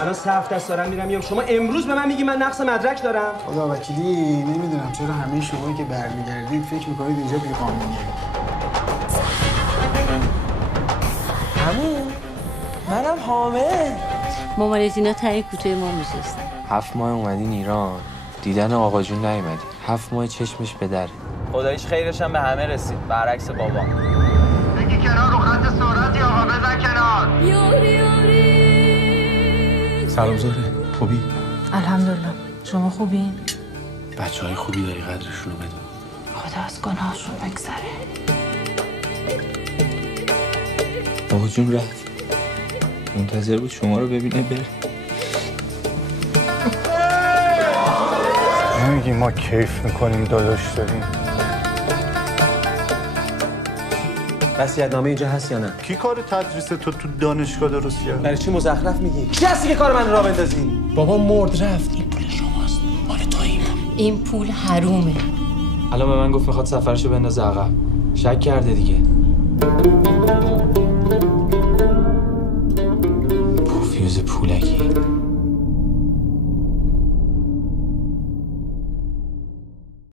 الان 3 هفته است دارم میرم. شما امروز به من میگی من نقص مدرک دارم؟ خدا وکیلی نمیدونم چرا همه شمایی که برمیگردید فکر میکنید اینجا بی‌قانونیه. منم حامل. مامانتینا تایی کوتوی ما میشستن. 7 ماه اومدین ایران، دیدن آقا جون نیومدی. 7 ماه چشمش به در. خداییش خیرش هم به همه رسید، برعکس بابا. بگی کنار رو خط سرعتی آقا، بزن کنار. یاری یاری. سلام زهره، خوبی؟ الحمدلله. شما خوبین؟ بچه‌های خوبی داری، قدرشون رو بدون. خدا از گناهشون بگذره. آقا جون رفت. منتظر بود شما رو ببینه بره. نمیگی ما کیف میکنیم داداش داریم؟ وصیت‌نامه اینجا هست یا نه؟ کی کار تدریس تو دانشگاه درست کرد؟ برای چی مزخرف میگی؟ کی هستی که کار من راه بندازی؟ بابا مرد رفت. این پول شماست، مال توییم. این پول حرومه. الان به من گفت میخواد سفرشو بندازه عقب. شک کرده دیگه.